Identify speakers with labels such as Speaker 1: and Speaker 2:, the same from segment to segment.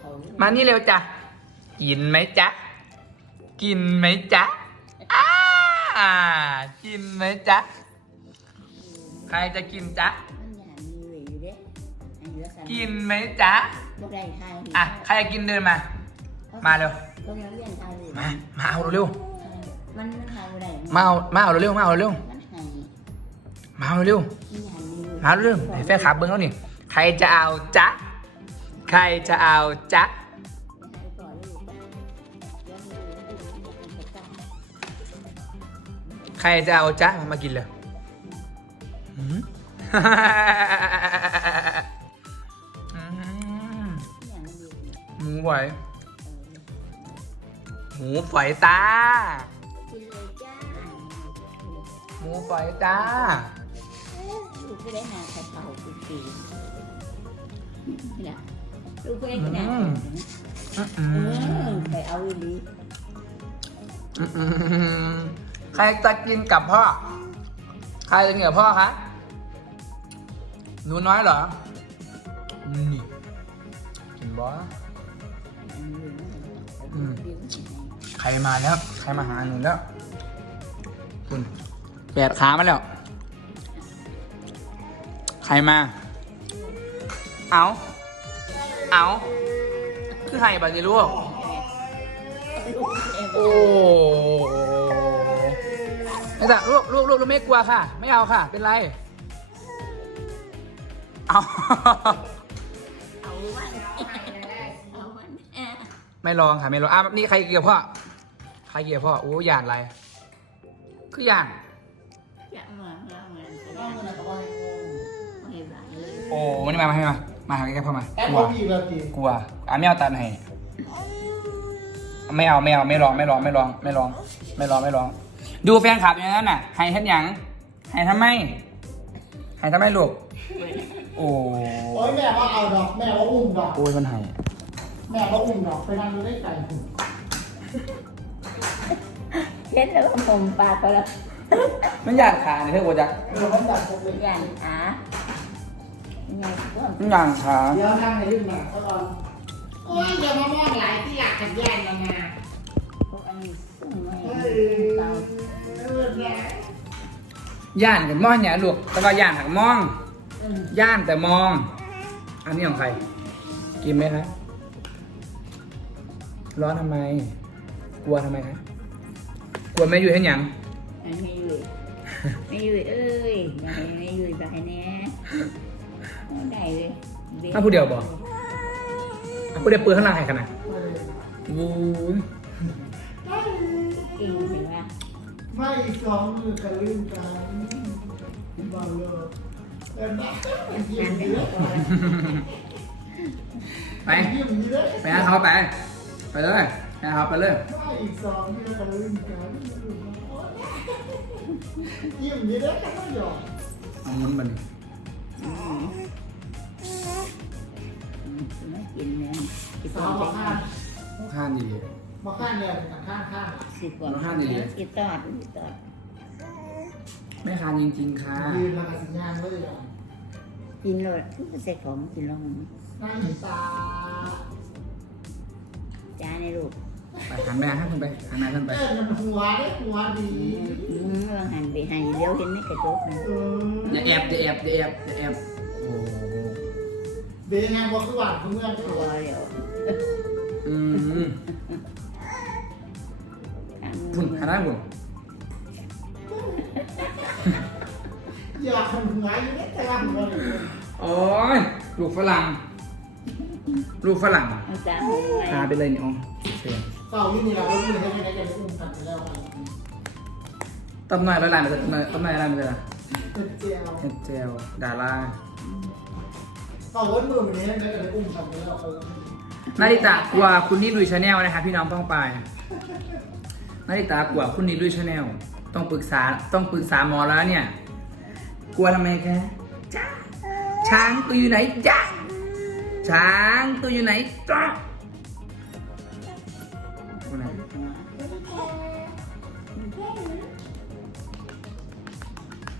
Speaker 1: เขา
Speaker 2: มานี่เร็วจ้ะ กินไหมจ๊ะ กินไหมจ๊ะอ้ากินไหมจ๊ะ ใครจะกินจ๊ะ
Speaker 1: มันอย่ามีเวอยู่เด้อันเหลือสัน
Speaker 2: กินไหมจ๊ะ
Speaker 1: บ่ได้ทาย
Speaker 2: อะใครจะกินเดินมา มาเร็ว
Speaker 1: เขายังเรียนทายเลย
Speaker 2: มา มาเอาเร็ว
Speaker 1: มันมันทายบ่ได้
Speaker 2: ๆมาเอามาเอาเร็วๆมาเอาเร็ว
Speaker 1: มันให้
Speaker 2: มาเอาเร็ว
Speaker 1: มันอย่ามีเว
Speaker 2: ๆมาเร็วๆให้แฟนคลับเบิ้งแล้วนี่ใครจะเอาจ๊ะ ใครจะเอาจ๊ะ
Speaker 1: ใค
Speaker 2: รจะเอาจ๊ะมากินเลยหมูไหวหมูฝอยตา หมูฝอยจ้า
Speaker 1: ลูกไม่ได้หาใครเป่าปีนี่นะลู กไม่ได้กินอาหารเออไปเอาอีหลี
Speaker 2: ใครจะกินกับพ่อ ใครจะกินกับพ่อคะ หนูน้อยเหรอ นี่กินบอืมใครมาแล้ว ใครมาหาหนูแล้ว คุณแปดขามาแล้ว ใครมา เอา เอาคือใครบัดนี้ลูกโอ้ไม่จ้ะลูกลูกลูกลูกไม่กลัวค่ะ ไม่เอาค่ะ เป็นไร เอา
Speaker 1: เอาวันเอาวันแอะ
Speaker 2: ไม่ลองค่ะ ไม่ลองอะนี่ใครเกี่ยวพ่อ ใครเกี่ยวพ่อโอ้ยานอะไร คือยาน
Speaker 1: จะมาเอาเงินเอาเงินเอาเงินไม่ไหวเลย
Speaker 2: โอ้มันนี่มามาให้มา มาหาใกล้ๆพ่อมา
Speaker 3: แอด
Speaker 2: กลั
Speaker 3: พ
Speaker 2: ว
Speaker 3: อดีเลยจี
Speaker 2: กลัวอะไม่เอาตันให้ ไม่เอาไม่เอาไม่ลองไม่ลองไม่ลองไม่ลองไม่ลองไม่ลอง ดูแฟนคลับอย่างนั้นน่ะให้เห็นหยังให้ทำไมให้ทำไมลูกโอ้
Speaker 3: โอ้ยแม่ว่าเอาดอก แม่ว่าอุ้มดอก
Speaker 2: โอ้ยมันให้
Speaker 3: แม่ว่าอุ้มดอกไปนั่งดูได้ไก่
Speaker 1: เห็นแล้วก็มุมปากก็แล้ว
Speaker 2: มันอยากขาเนี่ยเพื่อนโอจัก
Speaker 3: เดี๋ยวมันดักผมเลย
Speaker 1: ยันอะยังก็
Speaker 2: มัน อยากขา
Speaker 3: เดี๋ยวนั่งในยื่นมาเขาก่อนโอ้ยอย่ามามองหลายที่อยากกันแย่งกันนะ
Speaker 1: พวกอันนี้ซึ่งไม่
Speaker 3: เอ
Speaker 1: เตา
Speaker 3: อเออแย่
Speaker 2: ย่านกับมองเนี่ยลูกแต่ว่าย่านหักมอง ย่านแต่มอง อันนี้ของใคร กินไหมคะร้อนทำไม กลัวทำไมคะกลัวไม่อยู่เห็นหยัง
Speaker 1: อันไม่อยู่ไม่อยู่เอ้ยยังไม่อยู่ไปแน่ ได้เลย
Speaker 2: ถ้าผู้เดียวบอกอะผู้เดียวปืนข้างหล่างให้ขนาดวูน
Speaker 1: กินเห็นไหม
Speaker 3: ไม่อีกสองมือกันลืมกันบอกเลยเออนะยิ้
Speaker 1: งามน
Speaker 3: ดี
Speaker 1: เป็น
Speaker 3: เลย
Speaker 1: ตัว
Speaker 2: ไป
Speaker 3: ยิ้มดีเลย
Speaker 2: ไปหาเขาไป ไปเลยไปหาเขาไปเลย
Speaker 3: ไม่อีกสองมือกันลืมกันยิ้มดีเลยไม่หยอก
Speaker 2: เอามุนมัน
Speaker 1: ไม่ กินเนี่ยกิน
Speaker 3: สาวบอกข้าง
Speaker 2: ข้านดี
Speaker 3: บอกข้างเนี่ยข้างข้าง
Speaker 1: สิบกว่ากินตอดกินตอด
Speaker 2: ไม่คานจริงๆค่ะ
Speaker 3: ยืนแล้วก็สัญญาณเลยอะ
Speaker 1: กินเลยใส่ของกินลง
Speaker 3: นั่งเห็นตา
Speaker 1: จานในลูก
Speaker 2: ไปหันแม่ให้คุณไปหันแม่ขึ้นไป
Speaker 3: เต้นมันหัวได้หัวดี
Speaker 1: มึงหันไปหันเลี้ยวเห็นไหม่กระจกนะ
Speaker 3: เออ
Speaker 2: อย่าแอบอย่าแอบอย่าแอบอย่าแอบโอ้
Speaker 3: เบยงานบอกคือหวานเพื่อน
Speaker 1: ตั
Speaker 3: ตัวว
Speaker 1: เดียว
Speaker 2: อืมคุณหันหน้าคุณ
Speaker 3: อยากทำหัวอยู่เนี่ยแต่ละหัวเลย
Speaker 2: โอ้ยลูกฝรั่ง ลูกฝรั่ง
Speaker 1: เอาจานหัว
Speaker 2: พาไปเลยเนี่ยอ๋อเสีย
Speaker 3: เฝ้าที่นี่เราก็รู้ให้ไม่ได้จะอุ้มกันไปแล้ว
Speaker 2: ต้มน้อยละลายมันจะต้มน้อยละลายมันจะ
Speaker 3: เป็นเจียว
Speaker 2: เฮ็ดเจลดารา
Speaker 3: เฝ้าวันมือแบบนี้ไม่ได้อุ้มกันไปแล้วเออ
Speaker 2: นาริตากลัวคุณนี่ลุยชาแนลนะคะพี่น้องต้องไปนาริตากลัวคุณนี่ลุยชาแนลต้องปรึกษาต้องปรึกษาหมอแล้วเนี่ย กลัวทำไมคะจ้าช้างตัวอยู่ไหนจ้าช้างตัวอยู่ไหนจ้าตัวไหน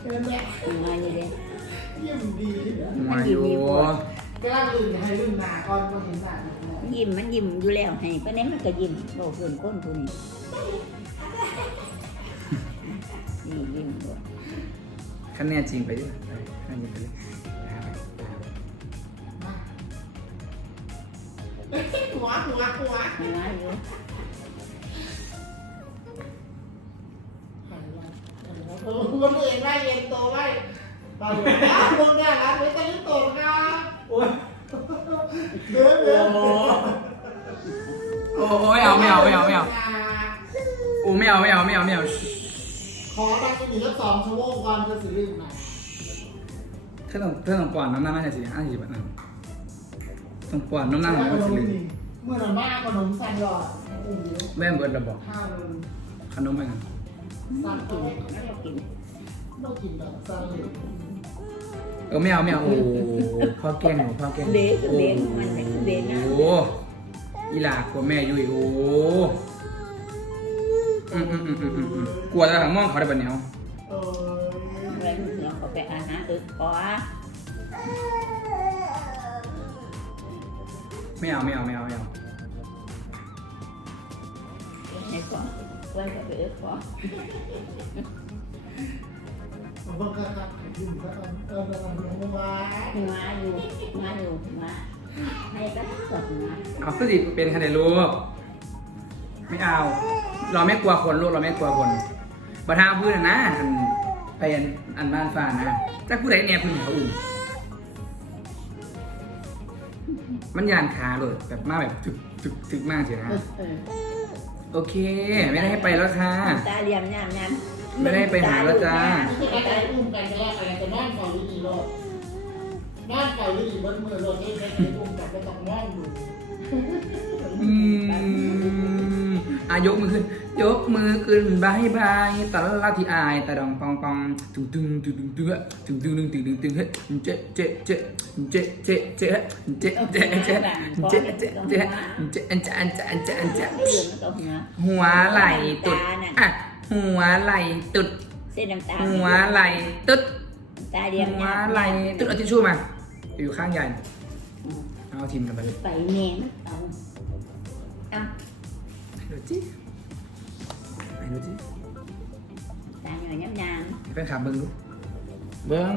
Speaker 3: เป็นแม่
Speaker 1: หัวนี่เลย
Speaker 3: ยิ้มดี
Speaker 2: มาอยู่
Speaker 3: กล้าลืมให้ลืมหนาก่อนก็เห็นหนาอยู่
Speaker 1: ยิ้มมันยิ้มอยู่แล้วให้ปานนี้มันก็ยิ้มโลกเพิ่นคนผู้นี้นี่ยิ้มบ่
Speaker 2: คะแนนจริงไปด้วยไปคะแนนจริงไปเลยหาไป
Speaker 3: หัวหัวหัว
Speaker 1: หัวอยู่
Speaker 3: คนอื่นไล่เย็นโตไล่ ตอนนี้มึงได้รับไม่ต้องโตครับโอ้ยเดี๋ยวเดี๋ยว
Speaker 2: โอ้ไม่เอาไม่เอาไม่เอาไม่เอาโอ้ไม่เอาไม่เอาไม่เอาไม่เอา
Speaker 3: ขอไปกินอีกสักสองชั่วโมงก่อนจะสิลืมไหน
Speaker 2: เธอต้องเธอต้องป้อนน้ำหน้าน่าจะสิห้าสิบนั่นต้องป้อนน้ำหน้าของมันสิลืม
Speaker 3: เมื่อหน่อยมากขนมสั่นหยอดอุ้มเยอะ
Speaker 2: แม่เบิร์ดระบอก
Speaker 3: ข้าวเลย
Speaker 2: ขนมไปกัน
Speaker 3: สั่น
Speaker 1: กิ
Speaker 3: ตั
Speaker 1: น
Speaker 3: ว
Speaker 1: แล้วเรากิน
Speaker 3: ต้องกินแบบสั่นเลย
Speaker 2: เออไม่เอาไม่เอาโอ้พ่อแกล้งหนูพ่อแกล้ง
Speaker 1: เด็กเด็กมันเด็กนะ
Speaker 2: โอ้อีหลากลัวแม่อยู่อีกโอ้อืมอืมอืมอืมอืมอืมกลัวจะถังม่องเขาได้ปะเนี่ย
Speaker 3: เออ
Speaker 1: อะไรมึงเอาไปอาหารอึกขอ
Speaker 2: ไม่เอาไม่เอาไม่เอาไม่เอา
Speaker 1: ให้ขอไว้ก็ไปอึกขอ
Speaker 3: มันก็คักกินซะก่อนเออแล้วมันลงมา
Speaker 1: หัวอยู่หัวอยู่หัวให้ก็สดหัว
Speaker 2: เอาสติเป็นคะแนนลูกไม่เอา เราไม่กลัวคนลูกเราไม่กลัวคนประทาพื้นนะอันไปอันอันบ้านฟ้านะถ้าผู้ใดเนี่ยพื้นเขาอุ่นมันยานขาเลยแบบมาแบบถึกถึกถึกมากเสียนะ
Speaker 1: เออ
Speaker 2: โอเค ไม่ได้ให้ไปแล้วค่ะ
Speaker 1: ตาเรียมน้ำน้ำ
Speaker 2: ไม่ได้ไปหาแล้วจ้า
Speaker 3: ไม่ใช่อะไรอุ้มกันแรกอะไรแต่นอนเก่าอยู่ดีโลดนอนเก่าอยู่ดีบนมือโลดนี่ไม่ใช่อุ้มกันไปต้องนอนอยู่
Speaker 2: อืมอายกมือขึ้น ยกมือขึ้นบายบายตะละที่อายตะดองปองปองตึงตึงตึงตึงตึงตึงตึงตึงตึงตึงตึงเฮ้เจ๊เจ๊เจ๊เจ๊เจ๊เจ๊เจ๊เจ๊เจ๊เจ๊เจ๊เจ๊เจ๊เจ๊อันจะอันจะอันจะอันจะ
Speaker 1: เรื่องมันก็หัว
Speaker 2: หัวไหลตุดอะ หัวไหลตุด
Speaker 1: เส้นน้ำตาล
Speaker 2: หัวไหลตุด
Speaker 1: ตาเรียม
Speaker 2: หัว
Speaker 1: น้ำ
Speaker 2: ไหลตุดเอาทิชชู่มาอยู่ข้างใหญ่เอาทีมกันไปเลย
Speaker 1: ไปแม่มันเอาเอา
Speaker 2: ดูจิไหนดูจิ
Speaker 1: ตาหน่อยน้ำน้
Speaker 2: แฟนคลับเบิ้งดูเบิ้ง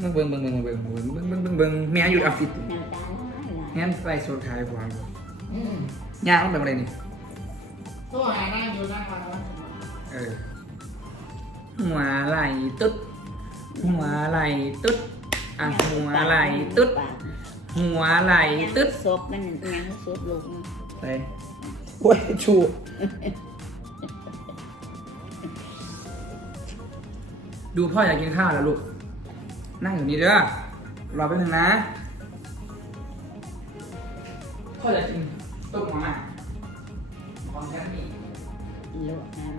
Speaker 2: เบิ้งเบิ้งเบิ้งเบิ้งเบิ้งเบิ้งเบิ้งเบิ้งเบิ้งเบิ้งแม่อยู่ออฟฟิศำ
Speaker 1: น้ำตาไหล
Speaker 2: งั้นไปโซนขายกวาง
Speaker 3: อืม
Speaker 2: ย่างต้องเป็นอะไรนี่
Speaker 3: ตัวหาหน้าอยู่หน้าวันนั้น
Speaker 2: เออ หัวไหลตึ๊ด หัวไหลตึ๊ด อะหัวไหลตึ๊ด หัวไหลตึ๊ด
Speaker 1: ซบมันยังซบลูก
Speaker 2: ไปโอ้ยชูดูพ่ออยากกินข้าวแล้วลูก นั่งอยู่นี่เด้อ รอแป๊บนึงนะ พ่ออยากกินต้มมาม่าของแท้นี่
Speaker 1: ลูกน้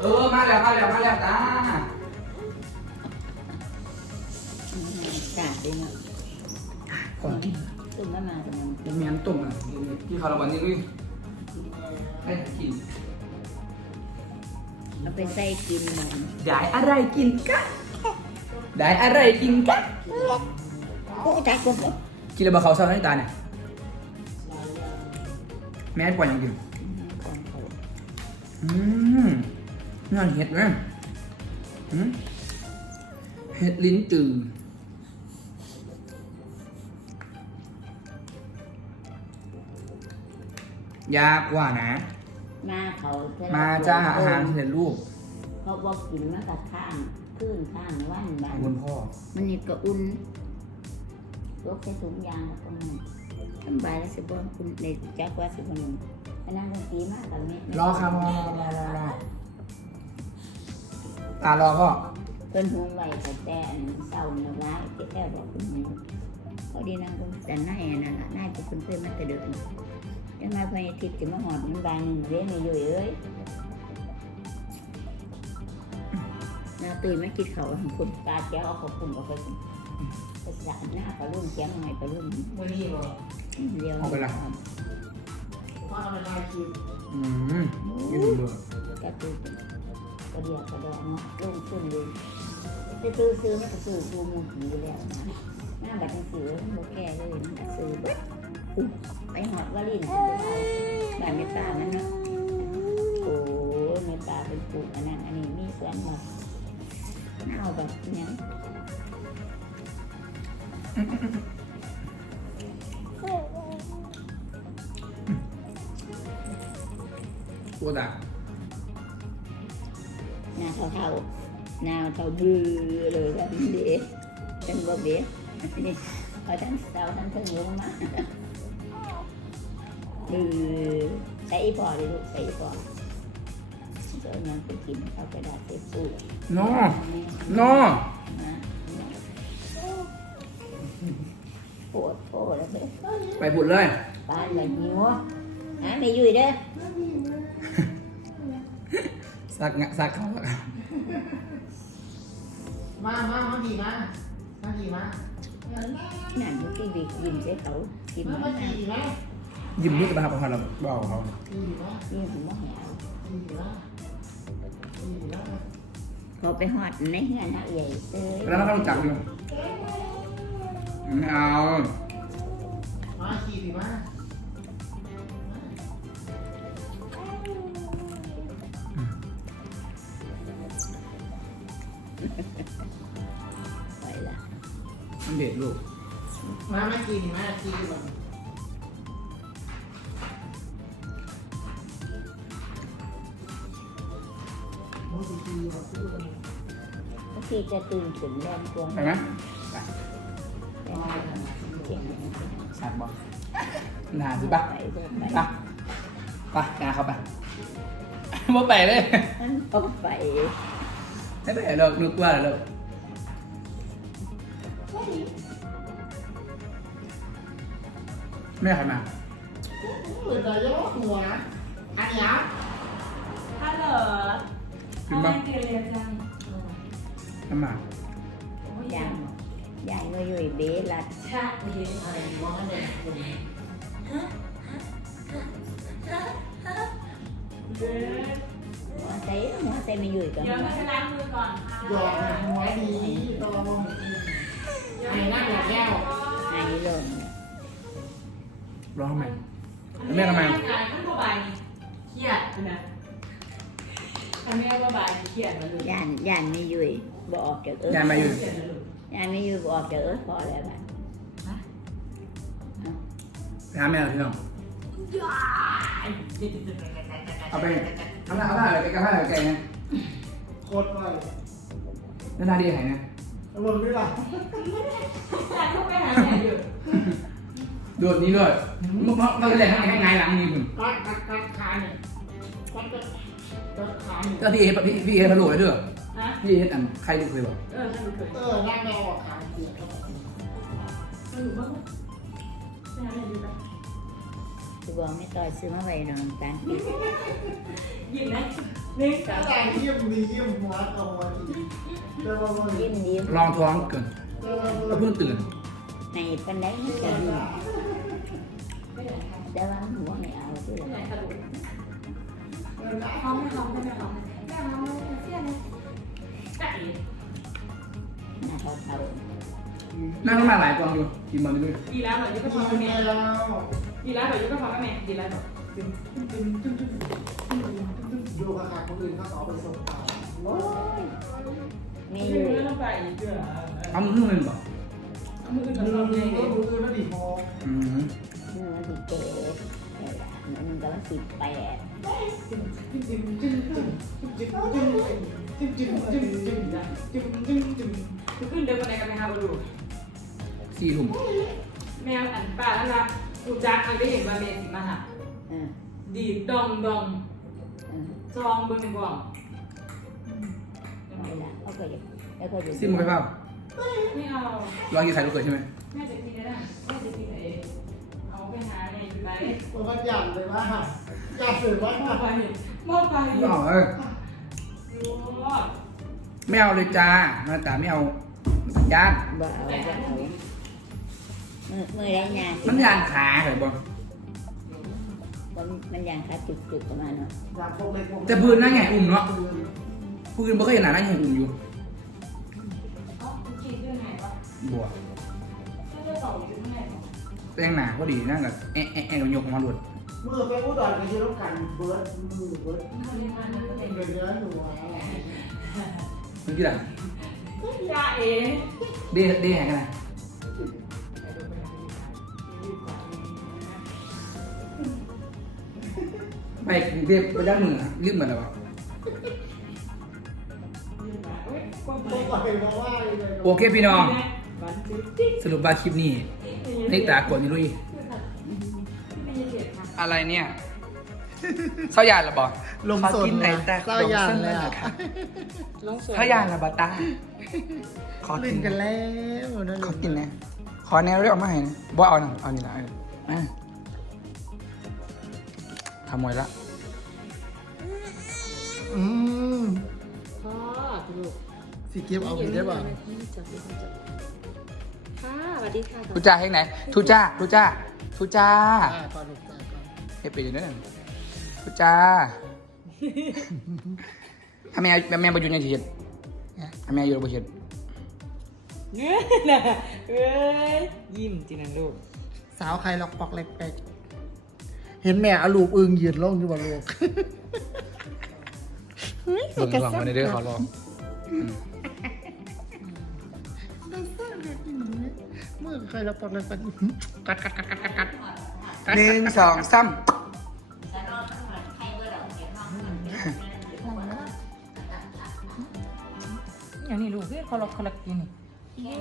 Speaker 2: เออ มาแล้ว มาแล้ว มาแล้วจ้า
Speaker 1: กาดเลยเนาะ
Speaker 2: ก่อนกิน
Speaker 1: ตุ้มมามาตรงนั้น
Speaker 2: เป็นเมียนต้มอะที่คาราวันนี้ด้วยให้กิน
Speaker 1: เอาไปใส่กินหมด
Speaker 2: ได้อะไรกินกันได้อะไรกินกัน
Speaker 1: โอ้ตายคนเลย
Speaker 2: กินแล้วบะเขาเศร้าในตาเนี่ยแม่ปล่อยยังกินอืม นั่นเห็ดไหมอืมเห็ดลิ้นจือยากกว่านะ
Speaker 1: มาเขา
Speaker 2: มาจ้าอาหารเสร็จรูป
Speaker 1: เขาบอกกินมากับข้างขึ้นข้างวันบ้า
Speaker 2: ข
Speaker 1: น
Speaker 2: อบคุณพ่อ
Speaker 1: มันนี่ก็อุ่นยกใส่ถุงยางแล้วก็มันทำใบแล้วสิบนคุณในจักว่าสิบนอันนั้นมันตีมากกับเม็ด
Speaker 2: รอครับรอรอรอรอรอ ตารอพ่อ
Speaker 1: เพิ่นห่วงไว้แต่แต่อันเศร้าเนื้อร้ายที่แค่บอกคุณหมูพอดีนางก็แต่นายอันนั้นล่ะนายเป็นคนเพื่อนมาแต่เดิมยังไงพอทิพย์จะมาหอดมันบางหนึ่งเรียนไม่อยู่เอ้ยนาตื่นมากินเขาวคุณตาแก้วเอาขอบคุณออกไปคุณภาษาหน้าปลาลุ่มแก้มหน่อยปลาลุ่ม
Speaker 3: มื่อนี้เหรอ
Speaker 1: เดียว
Speaker 3: ว่าอะไรคือ
Speaker 2: อืมยืนเบื่อก
Speaker 1: ระตุ้นก ระเดียกระดองเนาะลงขึ้นเลยไปซื้อซื้อมันก็ซื้อกูมูผีแล้วนะหน้าบัตรหนังสือโมแก่เลยมันก็ซื้อไปหอดวาลินจะไปเอาบ้านในป่ามันนะโอ้ในป่าเป็นปลูกอันนั้นอันนี้มีสวนแบบเน่าแบบเนี้ย
Speaker 2: กลัวดัก
Speaker 1: หน้าเน่าแบบเนี้ยนี่พ how nào thao bư rồi gần để chân bò bé ở thằng sau thằng thân luôn mà bư tay bò đi lúc tay bò rồi nhắn cái kim tao phải đặt tiếp phụ no no ปวดโผล่แล้ว
Speaker 2: ไปบุดเลย
Speaker 1: บ้านแบบนี้วะหาไม่ยุ่ยเด้อ
Speaker 2: สักงะสักเขาละกัน
Speaker 3: มามามาดีมามาดีมา
Speaker 1: นั่นเมื่อกี้บียิ้มใส่เขายิ้ม
Speaker 3: มา
Speaker 1: มา
Speaker 3: มาดีมา
Speaker 2: ยิ้มมืดไปหาประธานเราเบาเขา
Speaker 3: ดีมา
Speaker 1: ยิ้มผมว่าแหว
Speaker 3: ดีมาดีมา
Speaker 1: เขาไปหอดในเฮือนหาใหญ่เอ้ย
Speaker 2: แล้วเราก็รู้จักอยู่ไม่เอา
Speaker 3: มาขี่ดีมา
Speaker 2: เด็ดลูก
Speaker 3: มามาขี่ดีมาขี่ดีมาโอ้ดีดีว่ะพูดกัน
Speaker 1: เมื่อกี้จะตื่นขึ้นแรงตัว
Speaker 2: ไปไหมไป
Speaker 1: เก่ง
Speaker 2: สักบอกนานสิปะ
Speaker 1: ไปเถอะไป
Speaker 2: ปะปะนาเข้าไปบ่ไปเลย
Speaker 1: มันเอาไป
Speaker 2: ไม่ไปหรอกนึกว่าหรอก แม่ใครมา
Speaker 3: เปิดใจจะว่าหัวอันนี้
Speaker 4: ฮัลโหล
Speaker 2: กินบ้าง
Speaker 4: ทำไมตื่นเร็วจัง
Speaker 2: น้ำหมาก
Speaker 4: โอ้ย
Speaker 1: ยังยังก็อยู่เบลัด
Speaker 4: ชาเย็น
Speaker 3: อะไรมองกันเลย
Speaker 4: เด้อ
Speaker 1: หัวใจหัวใจไม่อยู่กัน
Speaker 4: เดี๋ยวมาไปล้างมือก่อนค่ะ
Speaker 3: หยอกหัวดีตองไอ้นั่งหลับแก้ว
Speaker 1: หายลง
Speaker 2: ร้องทำไมแม่ทำไม
Speaker 4: ท่านพ่อบายเครียดนะท่านแม่พ่อบายเครียดนะลูก
Speaker 1: ย่านย่านไม่อยู่บออกจากเอิร์
Speaker 2: ยายมาอยู่
Speaker 4: เครียดนะลูก
Speaker 1: ย่านไม่อยู่บออกจากเอิร์พอแล้วบ้าน
Speaker 2: ไปหาแม่ที่น้องเอาไปทำหน้าเอาหน้าอะไรแกกับหน้าอะไรแกไง
Speaker 3: โคตรไป
Speaker 2: แล้วหน้าดีไหนเนี่ย
Speaker 3: ลงไม่หลับ
Speaker 4: อยากเข้าไปหาแม่อยู่
Speaker 2: โดดนี้ด้วยมันมันก็เลยทำยังไงหลังนี้คุณ
Speaker 3: กัดกัดกัดขาเนี่ยกัดกัดกัดขาเนี่ย
Speaker 2: ก็ที่เอพี่พี่เอพะโล้ไว้ด้วย
Speaker 4: ฮะ
Speaker 2: พี่เออันใครลูกเคยบอก
Speaker 4: เออท่านเคย
Speaker 3: เออนั่งแมวออกขาเสีย
Speaker 4: สรุปว่าไปหาแม่อยู่ปะ
Speaker 1: คือบอกไม่ต่อยซื้อมาไว้นอนกัน
Speaker 4: ยิ้มนะหนึ่งส
Speaker 3: ถ้า
Speaker 4: อง
Speaker 3: ได้เยี่ยมดีเยี่ยมหัวเอาหัวดีแต่ว่ามัน
Speaker 1: ยิ้มยิ้ม
Speaker 2: ลองท้องเกิน
Speaker 3: แต่ว่า
Speaker 2: ก็เพิ่งตื่น
Speaker 1: ในปันไดมันจะดี
Speaker 4: ไม่ได้ค่ะ
Speaker 1: แต่ว่าหัวไม่เอาที่
Speaker 4: ไม่
Speaker 1: ละ
Speaker 4: ได้ค่ะลูกหอมไม่หอมไม่หอมแม่หอมไม่เสียเลยจ้าเอ๋
Speaker 1: หน้าเท่าเท่า
Speaker 2: นั่งมาหลายกองอยู่กินมันด้วย
Speaker 4: ดีแล้วเหรอยุก็พอแม่
Speaker 3: แล้ว
Speaker 4: ดีแล้วเหรอยุก็พอแม่ดีแล้วเหรอ
Speaker 3: ดูกับขาคนอื่นเขาเอาไปส่งต่อ
Speaker 1: โอ้ยไม่
Speaker 4: ไม่
Speaker 1: อ
Speaker 4: อยู่ยู่ต้องไปอีกเดือ
Speaker 2: เอามือขึ้นบอก
Speaker 4: เอามือ
Speaker 3: มื
Speaker 4: กับ
Speaker 3: อ
Speaker 4: เรา
Speaker 3: มื
Speaker 4: เล
Speaker 3: อยก็มือก็ดีพอ
Speaker 2: อืม
Speaker 1: วันที่เจ็นี่แหละหนึ่งกับวันสิบแปด
Speaker 4: ขึ้นเดินบันไดกันไหมคะบรู
Speaker 2: สี่หลุม
Speaker 4: แมวอันป่าแล้วนะกูจักอันได้เห็นว่าเมสิมาหา
Speaker 1: อ่า
Speaker 4: ดีดดองดอง
Speaker 1: อ่า
Speaker 4: ซองเบิ่งในกล่อง
Speaker 1: นี่แหละโอเคอยู่โอเคอยู่
Speaker 2: ซิมไปเปล่า
Speaker 4: ไม่เอา
Speaker 2: รอกินไข่ลูกเกิดใช่ไหม
Speaker 4: แม่จะกินได้ไหมแม่จะกินไหน หาในอยู่ไหน
Speaker 3: มันก็หยัดเลยว่าหยัดเลยว่า
Speaker 4: มอไปมอไป
Speaker 2: ไม่เอาเออ
Speaker 4: โอ้
Speaker 2: ไม่เอาเลยจ้าหน้าตาไม่เอาญาติ
Speaker 1: บ่เอาบ่เอามือมือได้ยา
Speaker 2: มันยานขาเหรอบอก
Speaker 1: มันมันยางขาจุกๆประมาณเนาะ
Speaker 3: อยากพกเล็กพก
Speaker 2: แต่พื้นนั่งไงอุ่มเนาะพื้นไม่เคยเห็นหนานั่งไงอุ่มอยู่บว ก
Speaker 4: ไม่ได้ต่ออยู่ที่ไหนหรอ
Speaker 2: แป้งหนาพอดีนั่งกับแอะแอะแอะกับยกออกมาหลุด
Speaker 3: มือไปอุดรไปยืนกันเบิร์ดมือเบิร์ด
Speaker 4: ทำยังไงมันก็เป็น
Speaker 3: เดือดเนื้อหนูอะไร
Speaker 2: มึงกี่หลัง
Speaker 4: ยาเอง
Speaker 2: เด้เด้แหงกันนะไปกรุงเทพไปด้านมืออะลืมเหมือนอะไรวะ
Speaker 3: ต้องปล่อยมาว่าเลย
Speaker 2: โอเคพี่น้อง สรุปว่าคลิปนี้ นี่ตากดนี่ลุย
Speaker 4: ไม่ใช่เสียค่ะ
Speaker 2: อะไรเนี่ยเศร้ายานหรอบอ
Speaker 3: ลง
Speaker 2: ขอ
Speaker 3: สน
Speaker 2: กินไหนแต่
Speaker 3: เศร้าอย่างเลย
Speaker 2: ข
Speaker 3: อะ
Speaker 2: นมส้นเศร้ายานหรอบอตาขอ
Speaker 3: ลื่
Speaker 2: กิ
Speaker 3: น
Speaker 2: น
Speaker 3: กันแล้วนั่น
Speaker 2: ขอกินนะขอแนวเรียกออกมาให้นะบ่เอาหนังเอานี่ละเออมาขโมยละ
Speaker 3: อืมพ่อลูกสีเก็บเอาผิดได้ป่ะ
Speaker 4: ค่ะส วัสดีค่ะ
Speaker 2: ทุจ้าให้ไหนทุจ้าทุจ้าทุจ้า
Speaker 3: อ่าก่อนลูกจ้าก่อน
Speaker 2: ให้ไปอยู่นั่นทุจ้าทำไมแม่ไปอยู่ในที่เห็ดทำไมอยู่ในบ่เห็ด
Speaker 5: เนื้อน่ะเอ้ยยิ้มจริงนะลูก
Speaker 3: สาวใครล็อกปอกเล็กเป็กเห็นแม่เอาลูกอึงยืนลงอยู่บ่ลูก
Speaker 2: เบิ่งหวังมาในเด้อเขารอ
Speaker 3: เมื่อใครล็อกปอกเล็กเป็กกัดกัดกัดกัดกัดกัด
Speaker 2: หนึ่งสองสาม
Speaker 5: อย่างนี้ลูกเฮ้ยเขาล็อกเขาล็อกกินนี่